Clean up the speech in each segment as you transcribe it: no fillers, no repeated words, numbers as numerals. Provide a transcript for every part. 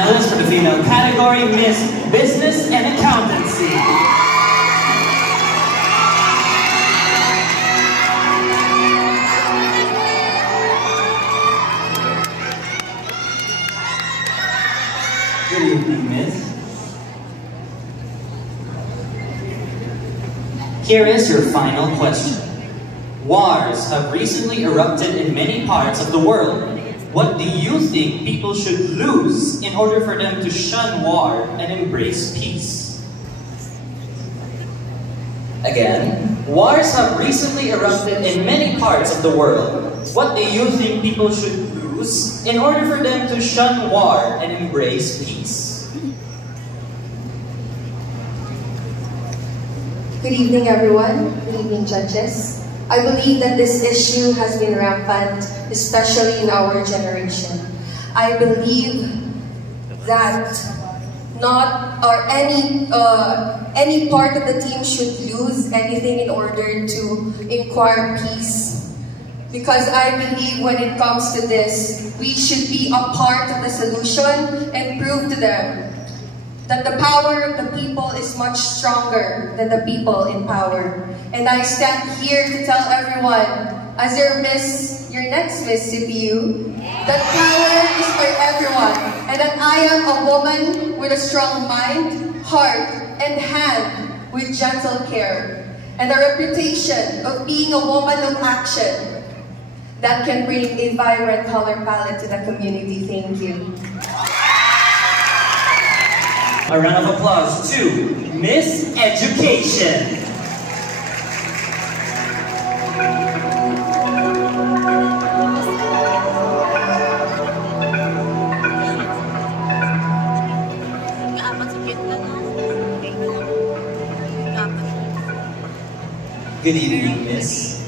Finalists for the female category, Miss Business and Accountancy. Good evening, Miss. Here is your final question. Wars have recently erupted in many parts of the world. What do you think people should lose in order for them to shun war and embrace peace? Again, wars have recently erupted in many parts of the world. What do you think people should lose in order for them to shun war and embrace peace? Good evening, everyone. Good evening, judges. I believe that this issue has been rampant, especially in our generation. I believe that any part of the team should lose anything in order to inquire peace. Because I believe when it comes to this, we should be a part of the solution and prove to them that the power of the people is much stronger than the people in power. And I stand here to tell everyone, as your next Miss CPU, that power is for everyone, and that I am a woman with a strong mind, heart, and hand with gentle care, and a reputation of being a woman of action that can bring a vibrant color palette to the community. Thank you. A round of applause to Miss Education. Good evening, Miss.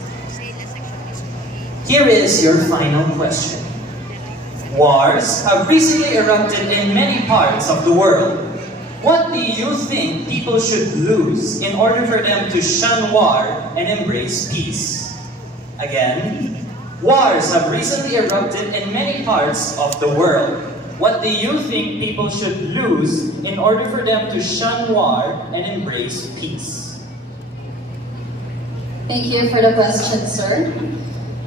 Here is your final question. Wars have recently erupted in many parts of the world. What do you think people should lose in order for them to shun war and embrace peace? Again, wars have recently erupted in many parts of the world. What do you think people should lose in order for them to shun war and embrace peace? Thank you for the question, sir.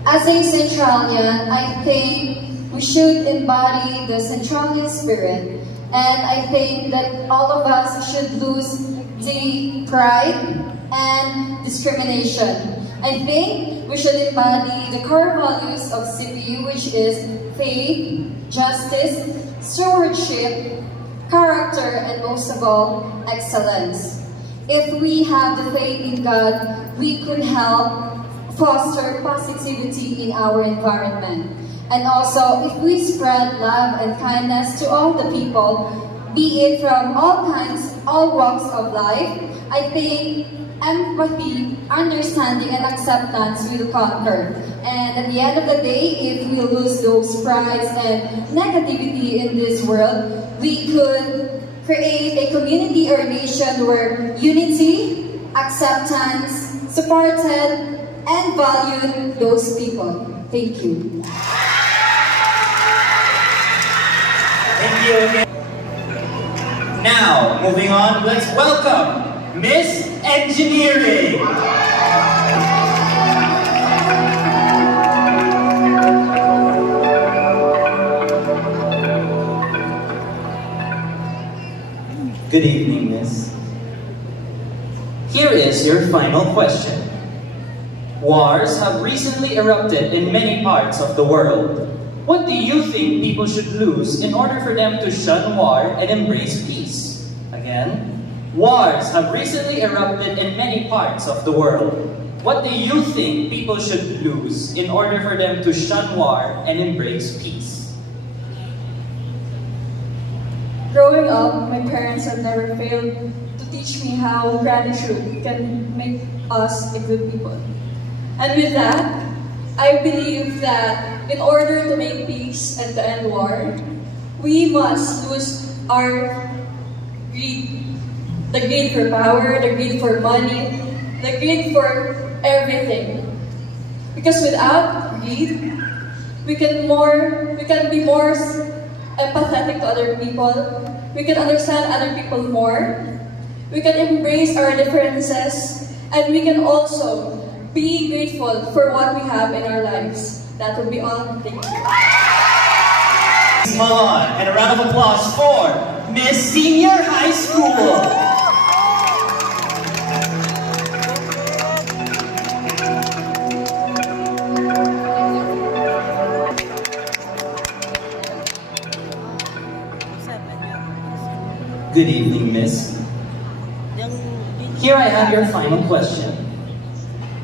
As a Centralian, I think we should embody the Centralian spirit. And I think that all of us should lose the pride and discrimination. I think we should embody the core values of CPU, which is faith, justice, stewardship, character, and most of all, excellence. If we have the faith in God, we could help foster positivity in our environment. And also, if we spread love and kindness to all the people, be it from all kinds, all walks of life, I think empathy, understanding, and acceptance will conquer. And at the end of the day, if we lose those prides and negativity in this world, we could create a community or nation where unity, acceptance, supported, and valued those people. Thank you. Thank you again. Now, moving on, let's welcome Miss Engineering. Good evening, Miss. Here is your final question. Wars have recently erupted in many parts of the world. What do you think people should lose in order for them to shun war and embrace peace? Again, wars have recently erupted in many parts of the world. What do you think people should lose in order for them to shun war and embrace peace? Growing up, my parents have never failed to teach me how gratitude can make us a good people. And with that, I believe that in order to make peace and to end war, we must lose our greed. The greed for power, the greed for money, the greed for everything. Because without greed, we can be more empathetic to other people. We can understand other people more. We can embrace our differences. And we can also be grateful for what we have in our lives. That would be all. Thank you. Malon, and a round of applause for Miss Senior High School. Good evening, Miss. Here I have your final question.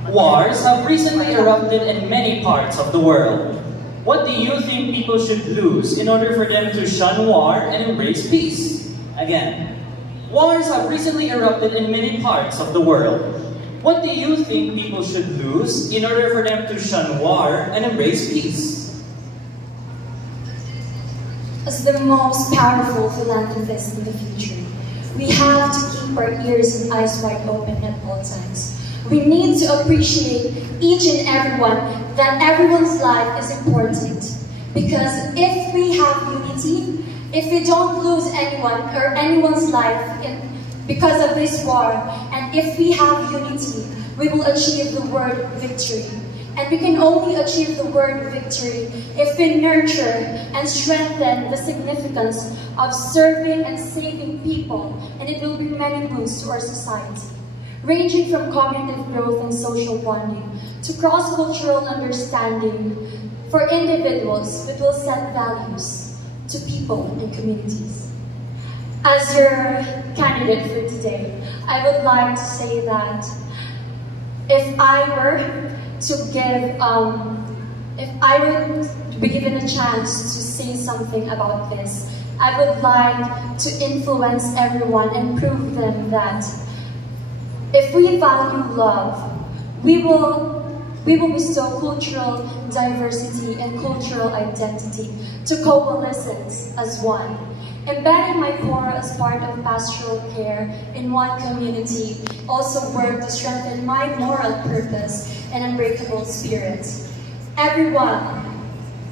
Wars have recently erupted in many parts of the world. What do you think people should lose in order for them to shun war and embrace peace? Again, wars have recently erupted in many parts of the world. What do you think people should lose in order for them to shun war and embrace peace? As the most powerful philanthropist in the future, we have to keep our ears and eyes wide open at all times. We need to appreciate each and everyone, that everyone's life is important. Because if we have unity, if we don't lose anyone or anyone's life because of this war, and if we have unity, we will achieve the word victory. And we can only achieve the word victory if we nurture and strengthen the significance of serving and saving people, and it will bring many boosts to our society, ranging from cognitive growth and social bonding to cross-cultural understanding for individuals that will set values to people and communities. As your candidate for today, I would like to say that if I were to be given a chance to say something about this, I would like to influence everyone and prove them that if we value love, we will bestow cultural diversity and cultural identity to coalescence as one. Embedding my core as part of pastoral care in one community also work to strengthen my moral purpose and unbreakable spirit. Everyone,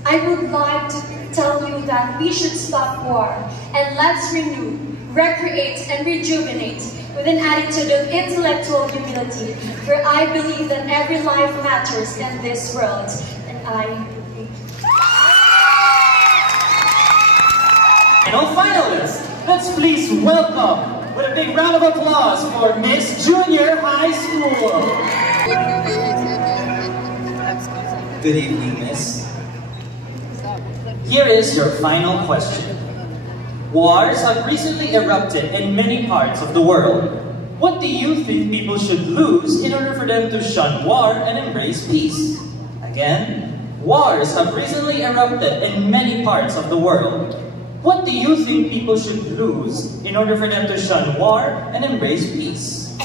I would like to tell you that we should stop war and let's renew, recreate, and rejuvenate with an attitude of intellectual humility, for I believe that every life matters in this world, and Final finalists, let's please welcome with a big round of applause for Miss Junior High School. Good evening, Miss. Here is your final question. Wars have recently erupted in many parts of the world. What do you think people should lose in order for them to shun war and embrace peace? Again, wars have recently erupted in many parts of the world. What do you think people should lose in order for them to shun war and embrace peace?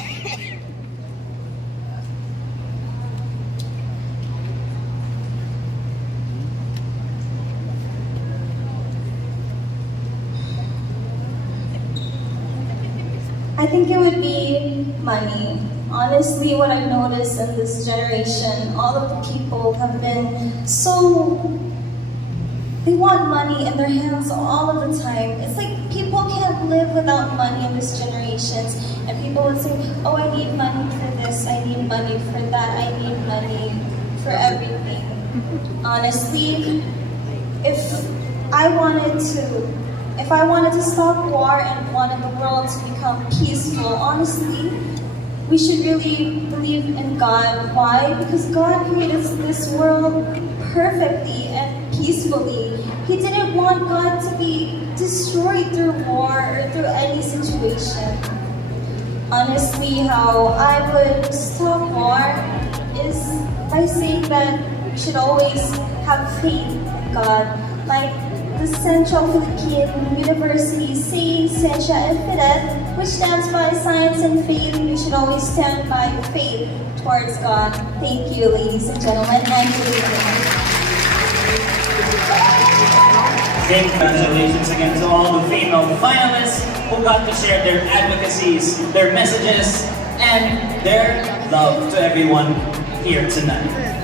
I think it would be money. Honestly, what I've noticed in this generation, all of the people have been they want money in their hands all of the time. It's like people can't live without money in this generation. And people would say, oh, I need money for this, I need money for that, I need money for everything. Honestly, if I wanted to stop war and wanted the world to become peaceful, honestly, we should really believe in God. Why? Because God created this world perfectly and peacefully. He didn't want God to be destroyed through war or through any situation. Honestly, how I would stop war is by saying that we should always have faith in God. Like the Central Philippine University saying Ciencia and Fidet, which stands by science and faith, we should always stand by faith towards God. Thank you, ladies and gentlemen, and good evening. Again, congratulations again to all the female finalists who got to share their advocacies, their messages, and their love to everyone here tonight.